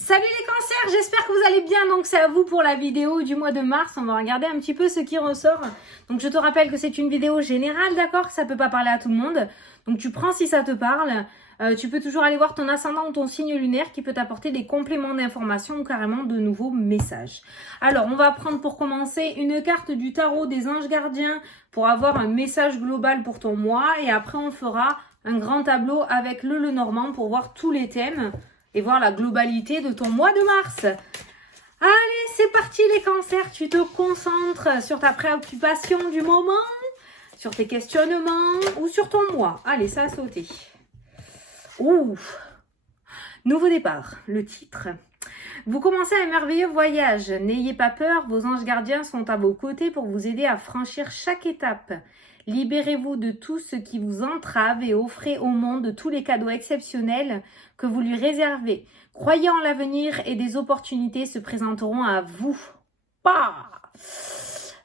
Salut les cancers, j'espère que vous allez bien. Donc c'est à vous pour la vidéo du mois de mars. On va regarder un petit peu ce qui ressort. Donc je te rappelle que c'est une vidéo générale, d'accord? Ça peut pas parler à tout le monde. Donc tu prends si ça te parle. Tu peux toujours aller voir ton ascendant ou ton signe lunaire qui peut t'apporter des compléments d'information ou carrément de nouveaux messages. Alors on va prendre pour commencer une carte du tarot des anges gardiens pour avoir un message global pour ton mois. Et après on fera un grand tableau avec le Lenormand pour voir tous les thèmes et voir la globalité de ton mois de mars. Allez, c'est parti les cancers, tu te concentres sur ta préoccupation du moment, sur tes questionnements ou sur ton mois. Allez, ça a sauté. Ouh, nouveau départ, le titre. Vous commencez un merveilleux voyage. N'ayez pas peur, vos anges gardiens sont à vos côtés pour vous aider à franchir chaque étape. Libérez-vous de tout ce qui vous entrave et offrez au monde tous les cadeaux exceptionnels que vous lui réservez. Croyez en l'avenir et des opportunités se présenteront à vous. Bah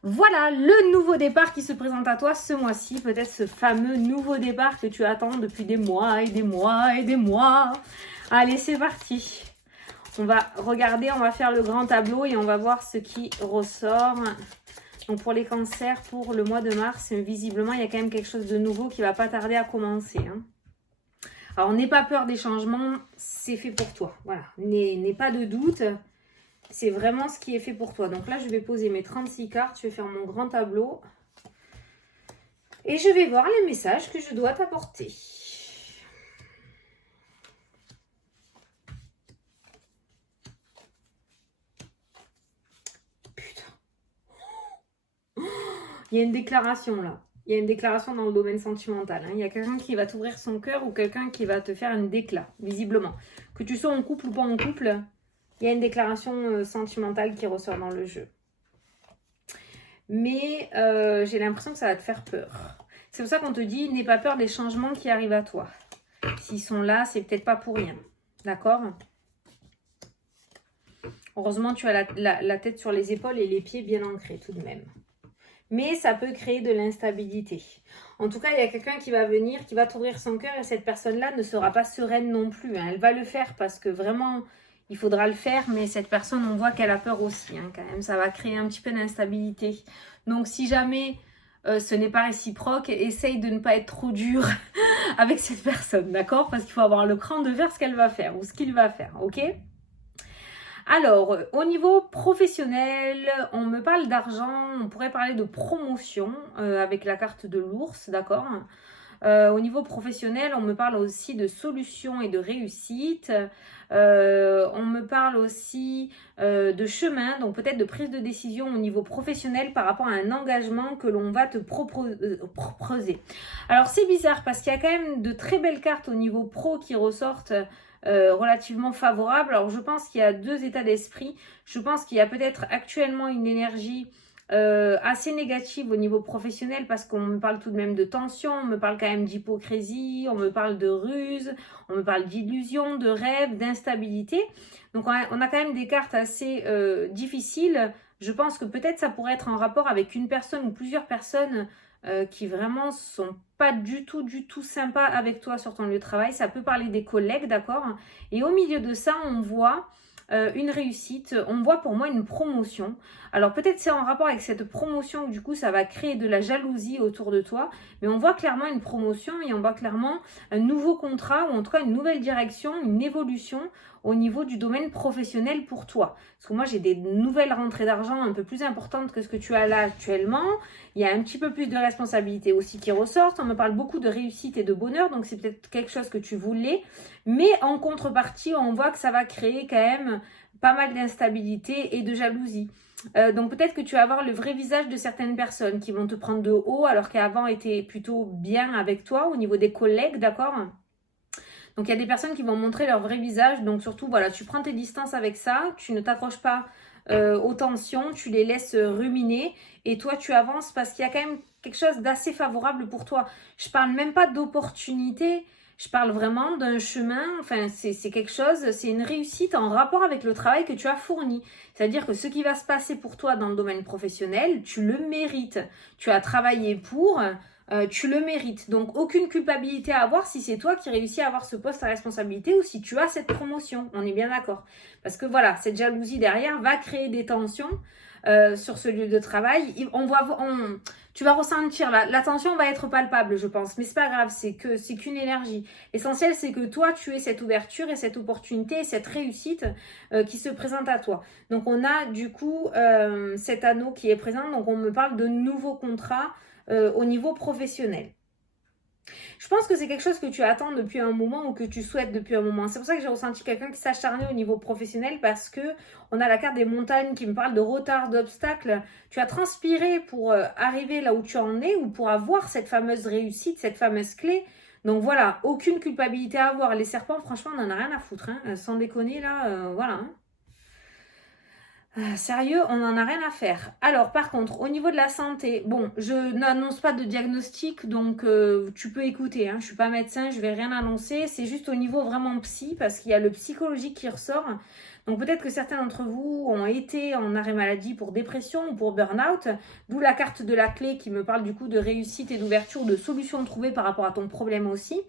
voilà le nouveau départ qui se présente à toi ce mois-ci. Peut-être ce fameux nouveau départ que tu attends depuis des mois et des mois et des mois. Allez, c'est parti. On va regarder, on va faire le grand tableau et on va voir ce qui ressort. Donc pour les cancers, pour le mois de mars, visiblement, il y a quand même quelque chose de nouveau qui ne va pas tarder à commencer. Alors, n'aie pas peur des changements, c'est fait pour toi. Voilà, n'aie pas de doute, c'est vraiment ce qui est fait pour toi. Donc là, je vais poser mes 36 cartes, je vais faire mon grand tableau. Et je vais voir les messages que je dois t'apporter. Il y a une déclaration là. Il y a une déclaration dans le domaine sentimental. Il y a quelqu'un qui va t'ouvrir son cœur ou quelqu'un qui va te faire une décla, visiblement. Que tu sois en couple ou pas en couple, il y a une déclaration sentimentale qui ressort dans le jeu. Mais j'ai l'impression que ça va te faire peur. C'est pour ça qu'on te dit, n'aie pas peur des changements qui arrivent à toi. S'ils sont là, c'est peut-être pas pour rien. D'accord ? Heureusement, tu as la tête sur les épaules et les pieds bien ancrés tout de même. Mais ça peut créer de l'instabilité. En tout cas, il y a quelqu'un qui va venir, qui va t'ouvrir son cœur et cette personne-là ne sera pas sereine non plus. Elle va le faire parce que vraiment, il faudra le faire, mais cette personne, on voit qu'elle a peur aussi quand même. Ça va créer un petit peu d'instabilité. Donc, si jamais ce n'est pas réciproque, essaye de ne pas être trop dur avec cette personne, d'accord? Parce qu'il faut avoir le cran de faire ce qu'elle va faire ou ce qu'il va faire, ok? Alors, au niveau professionnel, on me parle d'argent, on pourrait parler de promotion avec la carte de l'ours, d'accord? Au niveau professionnel, on me parle aussi de solutions et de réussite. On me parle aussi de chemin, donc peut-être de prise de décision au niveau professionnel par rapport à un engagement que l'on va te proposer. Alors, c'est bizarre parce qu'il y a quand même de très belles cartes au niveau pro qui ressortent relativement favorables. Alors, je pense qu'il y a deux états d'esprit. Je pense qu'il y a peut-être actuellement une énergie assez négative au niveau professionnel parce qu'on me parle tout de même de tension, on me parle quand même d'hypocrisie, on me parle de ruse, on me parle d'illusion, de rêve, d'instabilité. Donc on a quand même des cartes assez difficiles. Je pense que peut-être ça pourrait être en rapport avec une personne ou plusieurs personnes qui vraiment sont pas du tout sympas avec toi sur ton lieu de travail. Ça peut parler des collègues, d'accord? Et au milieu de ça, on voit une réussite, on voit pour moi une promotion. Alors peut-être c'est en rapport avec cette promotion que du coup ça va créer de la jalousie autour de toi, mais on voit clairement une promotion et on voit clairement un nouveau contrat ou en tout cas une nouvelle direction, une évolution au niveau du domaine professionnel pour toi. Parce que moi j'ai des nouvelles rentrées d'argent un peu plus importantes que ce que tu as là actuellement. Il y a un petit peu plus de responsabilité aussi qui ressortent. On me parle beaucoup de réussite et de bonheur, donc c'est peut-être quelque chose que tu voulais. Mais en contrepartie, on voit que ça va créer quand même pas mal d'instabilité et de jalousie. Donc peut-être que tu vas avoir le vrai visage de certaines personnes qui vont te prendre de haut alors qu'avant étaient plutôt bien avec toi au niveau des collègues, d'accord ? Donc il y a des personnes qui vont montrer leur vrai visage. Donc surtout, voilà, tu prends tes distances avec ça, tu ne t'accroches pas aux tensions, tu les laisses ruminer et toi tu avances parce qu'il y a quand même quelque chose d'assez favorable pour toi. Je parle même pas d'opportunité. Je parle vraiment d'un chemin, enfin c'est quelque chose, c'est une réussite en rapport avec le travail que tu as fourni. C'est-à-dire que ce qui va se passer pour toi dans le domaine professionnel, tu le mérites. Tu as travaillé pour, tu le mérites. Donc, aucune culpabilité à avoir si c'est toi qui réussis à avoir ce poste à responsabilité ou si tu as cette promotion. On est bien d'accord. Parce que voilà, cette jalousie derrière va créer des tensions sur ce lieu de travail. Tu vas ressentir, la tension va être palpable, je pense. Mais c'est pas grave, c'est qu'une énergie. L'essentiel, c'est que toi, tu aies cette ouverture et cette opportunité et cette réussite qui se présente à toi. Donc, on a du coup cet anneau qui est présent. Donc, on me parle de nouveaux contrats au niveau professionnel. Je pense que c'est quelque chose que tu attends depuis un moment ou que tu souhaites depuis un moment. C'est pour ça que j'ai ressenti quelqu'un qui s'acharnait au niveau professionnel parce que on a la carte des montagnes qui me parle de retard, d'obstacles. Tu as transpiré pour arriver là où tu en es ou pour avoir cette fameuse réussite, cette fameuse clé. Donc voilà, aucune culpabilité à avoir. Les serpents, franchement, on n'en a rien à foutre. Hein. Sans déconner, là, voilà. Hein. Sérieux, on n'en a rien à faire. Alors, par contre, au niveau de la santé, bon, je n'annonce pas de diagnostic, donc tu peux écouter. Hein, je suis pas médecin, je vais rien annoncer. C'est juste au niveau vraiment psy, parce qu'il y a le psychologique qui ressort. Donc, peut-être que certains d'entre vous ont été en arrêt maladie pour dépression ou pour burn-out, d'où la carte de la clé qui me parle du coup de réussite et d'ouverture, de solutions trouvées par rapport à ton problème aussi.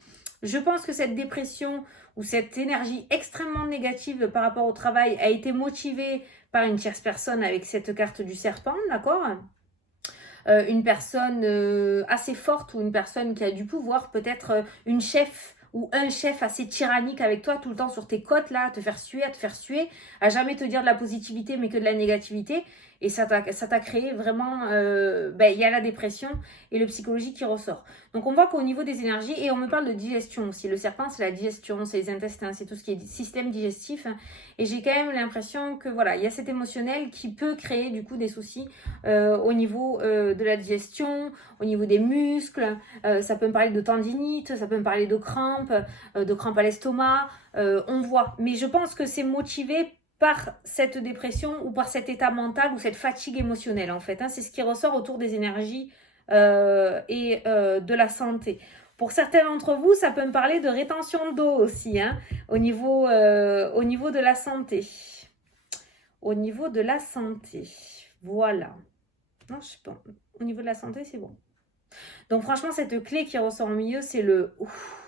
Je pense que cette dépression ou cette énergie extrêmement négative par rapport au travail a été motivée par une tierce personne avec cette carte du serpent, d'accord ? Une personne assez forte ou une personne qui a du pouvoir, peut-être une chef ou un chef assez tyrannique avec toi tout le temps sur tes côtes là, à te faire suer, à jamais te dire de la positivité mais que de la négativité. Et ça t'a créé vraiment, il y a la dépression et le psychologique qui ressort. Donc on voit qu'au niveau des énergies, et on me parle de digestion aussi. Le serpent, c'est la digestion, c'est les intestins, c'est tout ce qui est système digestif. Et j'ai quand même l'impression que voilà, il y a cet émotionnel qui peut créer du coup des soucis au niveau de la digestion, au niveau des muscles. Ça peut me parler de tendinite, ça peut me parler de crampes à l'estomac. On voit. Mais je pense que c'est motivé par cette dépression ou par cet état mental ou cette fatigue émotionnelle en fait. Hein. C'est ce qui ressort autour des énergies et de la santé. Pour certains d'entre vous, ça peut me parler de rétention d'eau aussi, hein, au niveau de la santé. Au niveau de la santé. Voilà. Non, je sais pas. Au niveau de la santé, c'est bon. Donc franchement, cette clé qui ressort au milieu, c'est le ouf.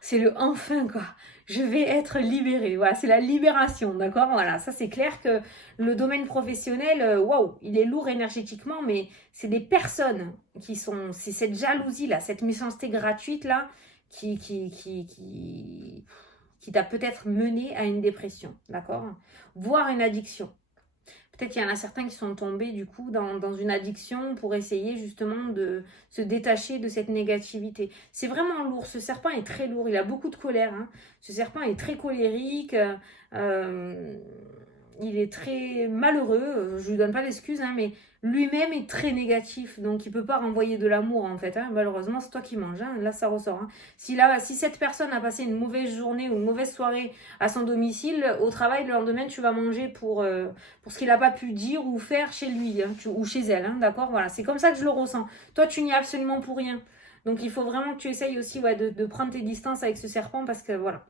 C'est le enfin quoi. Je vais être libérée. Voilà, c'est la libération, d'accord? Voilà, ça c'est clair que le domaine professionnel, waouh, il est lourd énergétiquement, mais c'est des personnes qui sont, c'est cette jalousie là, cette méchanceté gratuite là, qui t'a peut-être mené à une dépression, d'accord? Voire une addiction. Peut-être qu'il y en a certains qui sont tombés du coup dans une addiction pour essayer justement de se détacher de cette négativité. C'est vraiment lourd, ce serpent est très lourd, il a beaucoup de colère. Hein. Ce serpent est très colérique, il est très malheureux, je lui donne pas d'excuses, hein, mais lui-même est très négatif, donc il peut pas renvoyer de l'amour en fait. Hein. Malheureusement, c'est toi qui manges, hein. Là ça ressort. Hein. Si cette personne a passé une mauvaise journée ou une mauvaise soirée à son domicile, au travail le lendemain tu vas manger pour ce qu'il n'a pas pu dire ou faire chez lui hein, ou chez elle, hein, d'accord? Voilà, c'est comme ça que je le ressens. Toi, tu n'y es absolument pour rien. Donc il faut vraiment que tu essayes aussi de prendre tes distances avec ce serpent parce que voilà.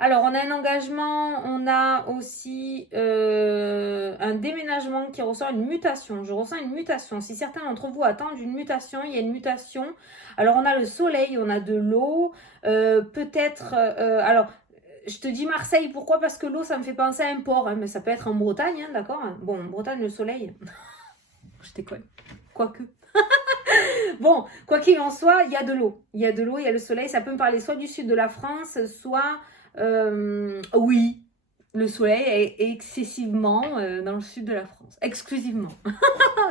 Alors, on a un engagement, on a aussi un déménagement qui ressort une mutation. Je ressens une mutation. Si certains d'entre vous attendent une mutation, il y a une mutation. Alors, on a le soleil, on a de l'eau, peut-être... alors, je te dis Marseille, pourquoi? Parce que l'eau, ça me fait penser à un port, hein, mais ça peut être en Bretagne, hein, d'accord? Bon, en Bretagne, le soleil... je déconne. Quoique... Bon, quoi qu'il en soit, il y a de l'eau. Il y a de l'eau, il y a le soleil. Ça peut me parler soit du sud de la France, soit... oui, le soleil est excessivement dans le sud de la France. Exclusivement.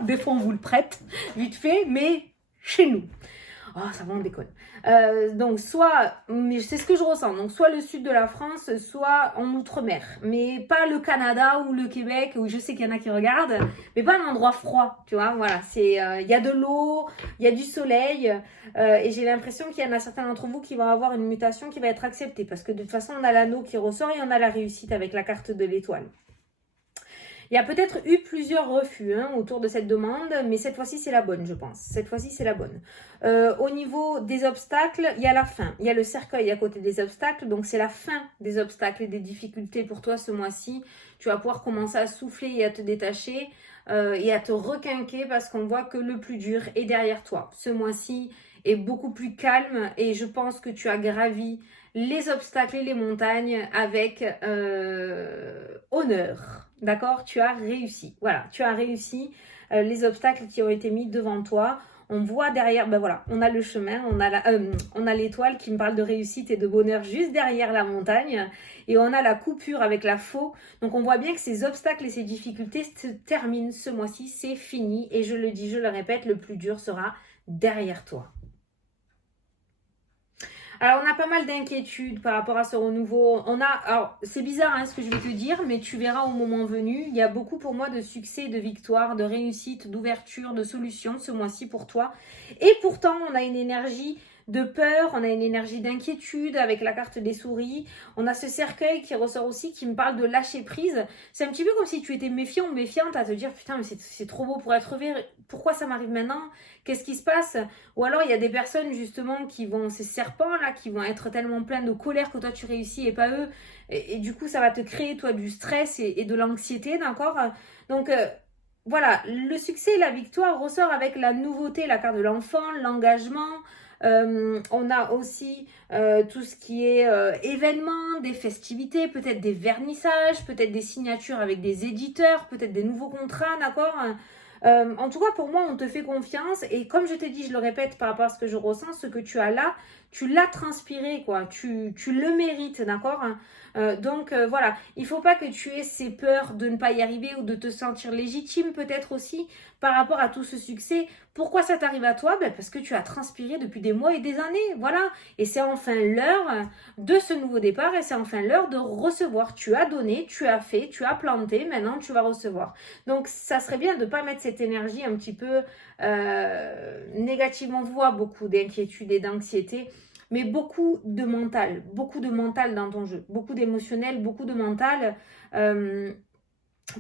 Des fois, on vous le prête, vite fait, mais chez nous. Oh, ça va, on déconne. Donc, soit, mais c'est ce que je ressens, donc soit le sud de la France, soit en outre-mer. Mais pas le Canada ou le Québec, où je sais qu'il y en a qui regardent, mais pas un endroit froid, tu vois. Voilà, il y a de l'eau, il y a du soleil, et j'ai l'impression qu'il y en a certains d'entre vous qui vont avoir une mutation qui va être acceptée, parce que de toute façon, on a l'anneau qui ressort et on a la réussite avec la carte de l'étoile. Il y a peut-être eu plusieurs refus hein, autour de cette demande, mais cette fois-ci, c'est la bonne, je pense. Cette fois-ci, c'est la bonne. Au niveau des obstacles, il y a la fin. Il y a le cercueil à côté des obstacles, donc c'est la fin des obstacles et des difficultés pour toi ce mois-ci. Tu vas pouvoir commencer à souffler et à te détacher et à te requinquer parce qu'on voit que le plus dur est derrière toi. Ce mois-ci est beaucoup plus calme et je pense que tu as gravi les obstacles et les montagnes avec honneur. D'accord? Tu as réussi. Voilà, tu as réussi les obstacles qui ont été mis devant toi. On voit derrière, ben voilà, on a le chemin, on a l'étoile qui me parle de réussite et de bonheur juste derrière la montagne. Et on a la coupure avec la faux. Donc on voit bien que ces obstacles et ces difficultés se terminent ce mois-ci. C'est fini. Et je le dis, je le répète, le plus dur sera derrière toi. Alors, on a pas mal d'inquiétudes par rapport à ce renouveau. Alors, c'est bizarre hein, ce que je vais te dire, mais tu verras au moment venu. Il y a beaucoup pour moi de succès, de victoire, de réussite, d'ouverture, de solutions ce mois-ci pour toi. Et pourtant, on a une énergie de peur, on a une énergie d'inquiétude avec la carte des souris. On a ce cercueil qui ressort aussi, qui me parle de lâcher prise. C'est un petit peu comme si tu étais méfiant ou méfiante à te dire putain mais c'est trop beau pour être vrai. Pourquoi ça m'arrive maintenant? Qu'est-ce qui se passe? Ou alors il y a des personnes justement qui vont, ces serpents là, qui vont être tellement pleins de colère que toi tu réussis et pas eux. Et du coup ça va te créer toi du stress et de l'anxiété, d'accord? Donc voilà, le succès et la victoire ressort avec la nouveauté, la carte de l'enfant, l'engagement. On a aussi tout ce qui est événements, des festivités, peut-être des vernissages, peut-être des signatures avec des éditeurs, peut-être des nouveaux contrats, d'accord? En tout cas, pour moi, on te fait confiance et comme je te dis, je le répète par rapport à ce que je ressens, ce que tu as là, tu l'as transpiré, quoi. Tu le mérites, d'accord? Donc voilà, il faut pas que tu aies ces peurs de ne pas y arriver ou de te sentir légitime peut-être aussi par rapport à tout ce succès. Pourquoi ça t'arrive à toi? Parce que tu as transpiré depuis des mois et des années, voilà. Et c'est enfin l'heure de ce nouveau départ et c'est enfin l'heure de recevoir. Tu as donné, tu as fait, tu as planté, maintenant tu vas recevoir. Donc ça serait bien de ne pas mettre cette énergie un petit peu négative. On voit beaucoup d'inquiétude et d'anxiété, mais beaucoup de mental dans ton jeu, beaucoup d'émotionnel, beaucoup de mental.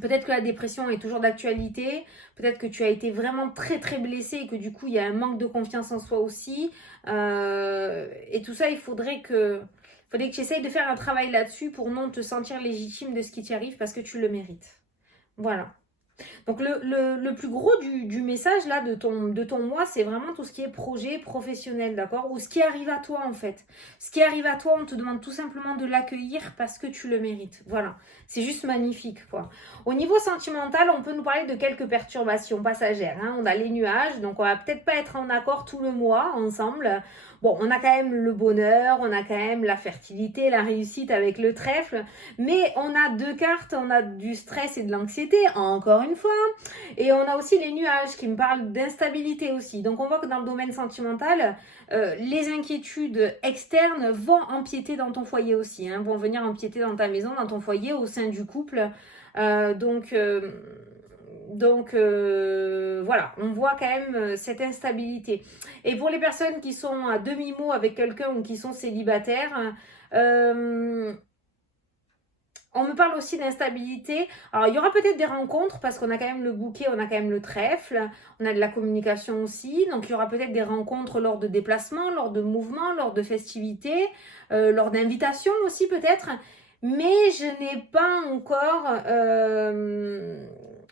Peut-être que la dépression est toujours d'actualité, peut-être que tu as été vraiment très très blessé et que du coup il y a un manque de confiance en soi aussi. Et tout ça, il faudrait que tu essayes de faire un travail là-dessus pour non te sentir légitime de ce qui t'y arrive parce que tu le mérites. Voilà. Donc le plus gros du message là de ton mois, c'est vraiment tout ce qui est projet professionnel, d'accord? Ou ce qui arrive à toi en fait. Ce qui arrive à toi, on te demande tout simplement de l'accueillir parce que tu le mérites. Voilà, c'est juste magnifique quoi. Au niveau sentimental, on peut nous parler de quelques perturbations passagères, hein. On a les nuages, donc on va peut-être pas être en accord tout le mois ensemble. Bon, on a quand même le bonheur, on a quand même la fertilité, la réussite avec le trèfle, mais on a deux cartes, on a du stress et de l'anxiété, encore une fois, et on a aussi les nuages qui me parlent d'instabilité aussi. Donc on voit que dans le domaine sentimental, les inquiétudes externes vont empiéter dans ton foyer aussi, hein, vont venir empiéter dans ta maison, dans ton foyer, au sein du couple. Donc voilà, on voit quand même cette instabilité. Et pour les personnes qui sont à demi-mot avec quelqu'un ou qui sont célibataires, on me parle aussi d'instabilité. Alors, il y aura peut-être des rencontres parce qu'on a quand même le bouquet, on a quand même le trèfle, on a de la communication aussi. Donc, il y aura peut-être des rencontres lors de déplacements, lors de mouvements, lors de festivités, lors d'invitations aussi peut-être. Mais je n'ai pas encore...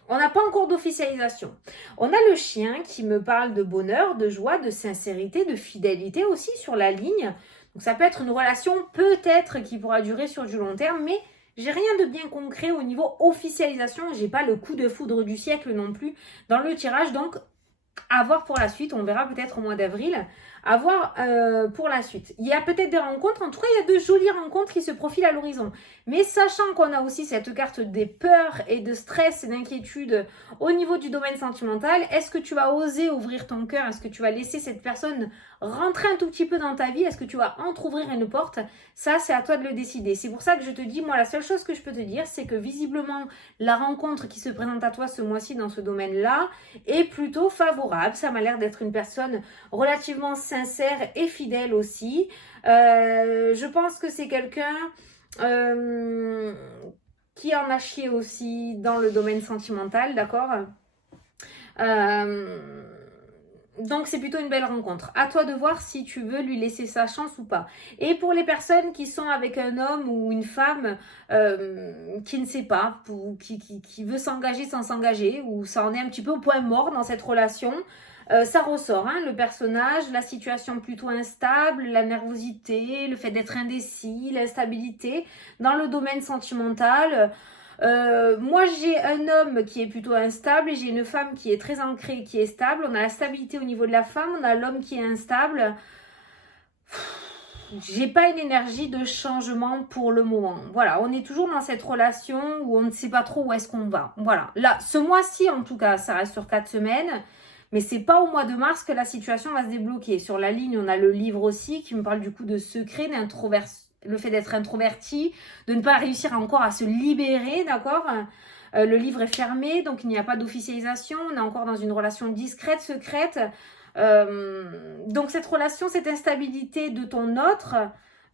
on n'a pas encore d'officialisation. On a le chien qui me parle de bonheur, de joie, de sincérité, de fidélité aussi sur la ligne. Donc ça peut être une relation peut-être qui pourra durer sur du long terme, mais j'ai rien de bien concret au niveau officialisation. J'ai pas le coup de foudre du siècle non plus dans le tirage. Donc à voir pour la suite, on verra peut-être au mois d'avril, à voir pour la suite. Il y a peut-être des rencontres, en tout cas il y a de jolies rencontres qui se profilent à l'horizon. Mais sachant qu'on a aussi cette carte des peurs et de stress et d'inquiétude au niveau du domaine sentimental, est-ce que tu vas oser ouvrir ton cœur? Est-ce que tu vas laisser cette personne rentrer un tout petit peu dans ta vie? Est-ce que tu vas entrouvrir une porte? Ça, c'est à toi de le décider. C'est pour ça que je te dis, moi, la seule chose que je peux te dire, c'est que visiblement, la rencontre qui se présente à toi ce mois-ci dans ce domaine-là est plutôt favorable. Ça m'a l'air d'être une personne relativement sincère et fidèle aussi. Je pense que c'est quelqu'un qui en a chié aussi dans le domaine sentimental, d'accord? Donc, c'est plutôt une belle rencontre. À toi de voir si tu veux lui laisser sa chance ou pas. Et pour les personnes qui sont avec un homme ou une femme qui ne sait pas, ou qui veut s'engager sans s'engager, ou ça en est un petit peu au point mort dans cette relation, ça ressort, hein, le personnage, la situation plutôt instable, la nervosité, le fait d'être indécis, l'instabilité dans le domaine sentimental. Moi, j'ai un homme qui est plutôt instable et j'ai une femme qui est très ancrée, qui est stable. On a la stabilité au niveau de la femme, on a l'homme qui est instable. J'ai pas une énergie de changement pour le moment. Voilà, on est toujours dans cette relation où on ne sait pas trop où est-ce qu'on va. Voilà, là, ce mois-ci, en tout cas, ça reste sur 4 semaines. Mais c'est pas au mois de mars que la situation va se débloquer. Sur la ligne, on a le livre aussi qui me parle du coup de secret, d'introversion. Le fait d'être introverti, de ne pas réussir encore à se libérer, d'accord? Le livre est fermé, donc il n'y a pas d'officialisation. On est encore dans une relation discrète, secrète. Donc cette relation, cette instabilité de ton autre,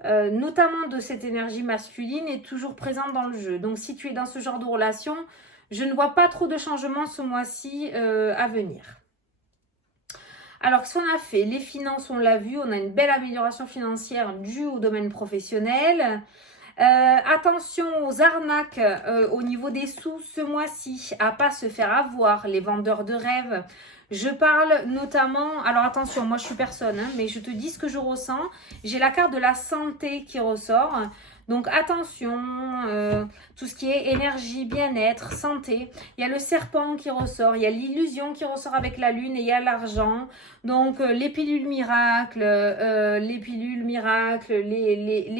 notamment de cette énergie masculine, est toujours présente dans le jeu. Donc si tu es dans ce genre de relation, je ne vois pas trop de changements ce mois-ci à venir. Alors, qu'est-ce qu'on a fait? Les finances, on l'a vu, on a une belle amélioration financière due au domaine professionnel. Attention aux arnaques au niveau des sous ce mois-ci, à pas se faire avoir, les vendeurs de rêves. Je parle notamment, alors attention, moi je suis personne, hein, mais je te dis ce que je ressens. J'ai la carte de la santé qui ressort. Donc attention, tout ce qui est énergie, bien-être, santé. Il y a le serpent qui ressort, il y a l'illusion qui ressort avec la lune et il y a l'argent. Donc les pilules miracles, les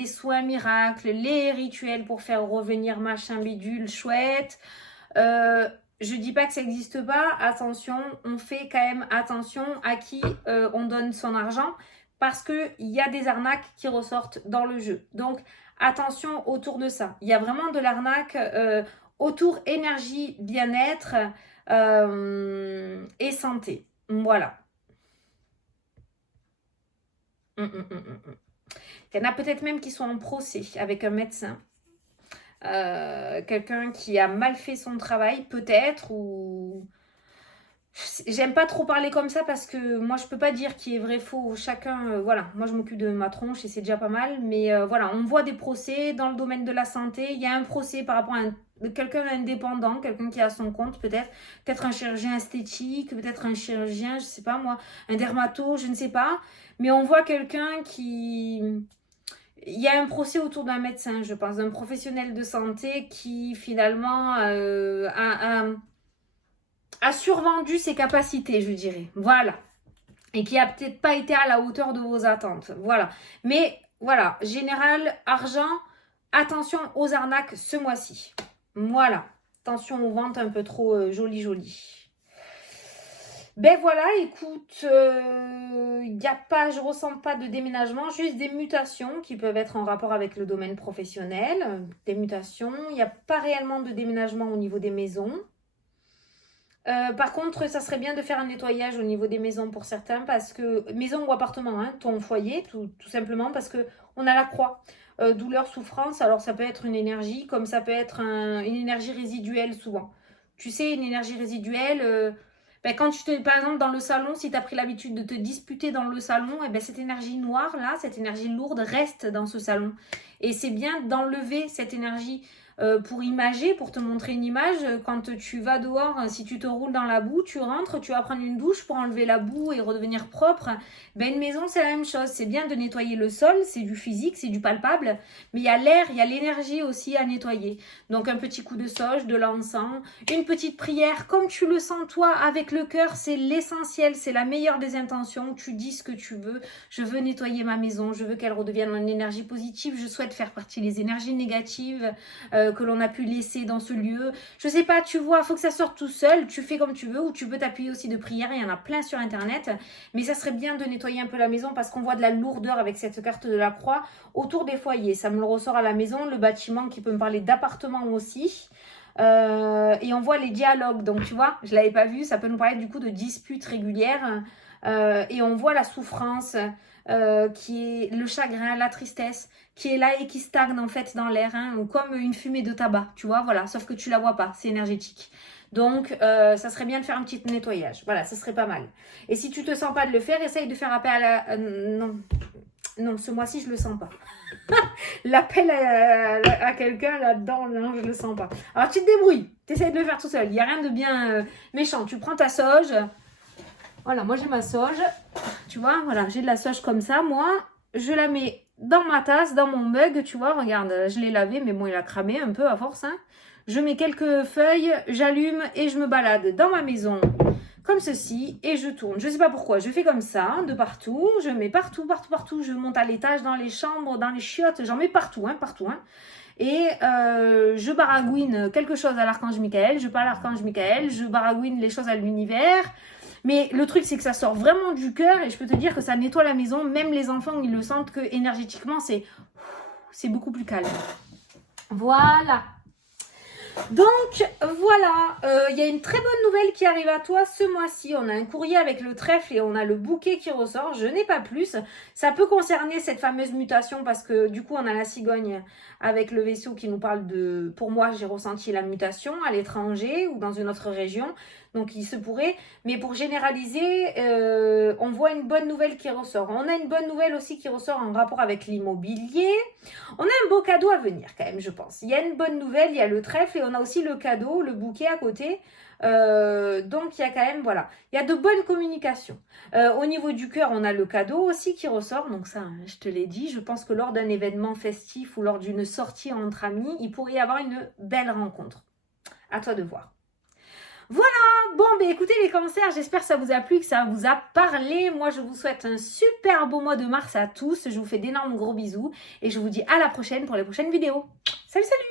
soins miracles, les rituels pour faire revenir machin bidule chouette. Je dis pas que ça n'existe pas, attention, on fait quand même attention à qui on donne son argent parce qu'il y a des arnaques qui ressortent dans le jeu. Donc attention autour de ça. Il y a vraiment de l'arnaque autour énergie, bien-être et santé. Voilà. Il y en a peut-être même qui sont en procès avec un médecin. Quelqu'un qui a mal fait son travail, peut-être, ou... J'aime pas trop parler comme ça parce que moi je peux pas dire qui est vrai faux, chacun, voilà, moi je m'occupe de ma tronche et c'est déjà pas mal, mais voilà, on voit des procès dans le domaine de la santé, il y a un procès par rapport à quelqu'un indépendant, quelqu'un qui a son compte peut-être un chirurgien esthétique, peut-être un chirurgien, je sais pas moi, un dermato, je ne sais pas, mais on voit quelqu'un qui... Il y a un procès autour d'un médecin, je pense, d'un professionnel de santé qui finalement a survendu ses capacités, je dirais. Voilà. Et qui a peut-être pas été à la hauteur de vos attentes. Voilà. Mais voilà, général, argent, attention aux arnaques ce mois-ci. Voilà. Attention aux ventes un peu trop jolies. Ben voilà, écoute, je ressens pas de déménagement, juste des mutations qui peuvent être en rapport avec le domaine professionnel. Des mutations, il n'y a pas réellement de déménagement au niveau des maisons. Par contre, ça serait bien de faire un nettoyage au niveau des maisons pour certains, parce que maison ou appartement, hein, ton foyer, tout simplement, parce que on a la croix. Douleur, souffrance, alors ça peut être une énergie, comme ça peut être une énergie résiduelle souvent. Tu sais, une énergie résiduelle, quand par exemple dans le salon, si tu as pris l'habitude de te disputer dans le salon, et ben, cette énergie noire là, cette énergie lourde reste dans ce salon. Et c'est bien d'enlever cette énergie pour imager, pour te montrer une image. Quand tu vas dehors, si tu te roules dans la boue, tu rentres, tu vas prendre une douche pour enlever la boue et redevenir propre. Ben, une maison, c'est la même chose. C'est bien de nettoyer le sol, c'est du physique, c'est du palpable, mais il y a l'air, il y a l'énergie aussi à nettoyer. Donc un petit coup de sauge, de l'encens, une petite prière, comme tu le sens toi, avec le cœur, c'est l'essentiel, c'est la meilleure des intentions. Tu dis ce que tu veux. Je veux nettoyer ma maison, je veux qu'elle redevienne en énergie positive, je souhaite faire partie des énergies négatives que l'on a pu laisser dans ce lieu. Je sais pas, tu vois, faut que ça sorte tout seul, tu fais comme tu veux, ou tu peux t'appuyer aussi de prières, il y en a plein sur internet, mais ça serait bien de nettoyer un peu la maison parce qu'on voit de la lourdeur avec cette carte de la croix autour des foyers. Ça me le ressort à la maison, le bâtiment qui peut me parler d'appartement aussi. Et on voit les dialogues, donc tu vois, je l'avais pas vu, ça peut nous parler du coup de disputes régulières. Et on voit la souffrance, qui est le chagrin, la tristesse, qui est là et qui stagne en fait dans l'air, hein, ou comme une fumée de tabac, tu vois, voilà, sauf que tu la vois pas, c'est énergétique. Donc, ça serait bien de faire un petit nettoyage, voilà, ça serait pas mal. Et si tu te sens pas de le faire, essaye de faire appel à la... non, ce mois-ci, je le sens pas. L'appel à quelqu'un là-dedans, non, je le sens pas. Alors, tu te débrouilles, tu essaies de le faire tout seul, il n'y a rien de bien méchant. Tu prends ta sauge, voilà, moi j'ai ma sauge, tu vois, voilà, j'ai de la sauge comme ça, moi, je la mets dans ma tasse, dans mon mug, tu vois, regarde, je l'ai lavé, mais bon, il a cramé un peu à force, hein. Je mets quelques feuilles, j'allume et je me balade dans ma maison comme ceci et je tourne. Je ne sais pas pourquoi, je fais comme ça, de partout, je mets partout, je monte à l'étage, dans les chambres, dans les chiottes, j'en mets partout, hein. Et je baragouine quelque chose à l'archange Michael, je parle à l'archange Michael, je baragouine les choses à l'univers. Mais le truc, c'est que ça sort vraiment du cœur et je peux te dire que ça nettoie la maison. Même les enfants, ils le sentent que énergétiquement, c'est beaucoup plus calme. Voilà. Donc voilà, il y a une très bonne nouvelle qui arrive à toi ce mois-ci. On a un courrier avec le trèfle et on a le bouquet qui ressort. Je n'ai pas plus. Ça peut concerner cette fameuse mutation parce que du coup on a la cigogne avec le vaisseau qui nous parle de... Pour moi, j'ai ressenti la mutation à l'étranger ou dans une autre région. Donc il se pourrait. Mais pour généraliser, on voit une bonne nouvelle qui ressort. On a une bonne nouvelle aussi qui ressort en rapport avec l'immobilier. On a un beau cadeau à venir quand même, je pense. Il y a une bonne nouvelle, il y a le trèfle et on a aussi le cadeau, le bouquet à côté. Donc il y a quand même, voilà, il y a de bonnes communications. Au niveau du cœur, on a le cadeau aussi qui ressort. Donc ça, je te l'ai dit, je pense que lors d'un événement festif ou lors d'une sortie entre amis, il pourrait y avoir une belle rencontre. À toi de voir. Voilà, bon, ben écoutez les cancers, j'espère que ça vous a plu, que ça vous a parlé. Moi, je vous souhaite un super beau mois de mars à tous. Je vous fais d'énormes gros bisous et je vous dis à la prochaine pour les prochaines vidéos. Salut, salut!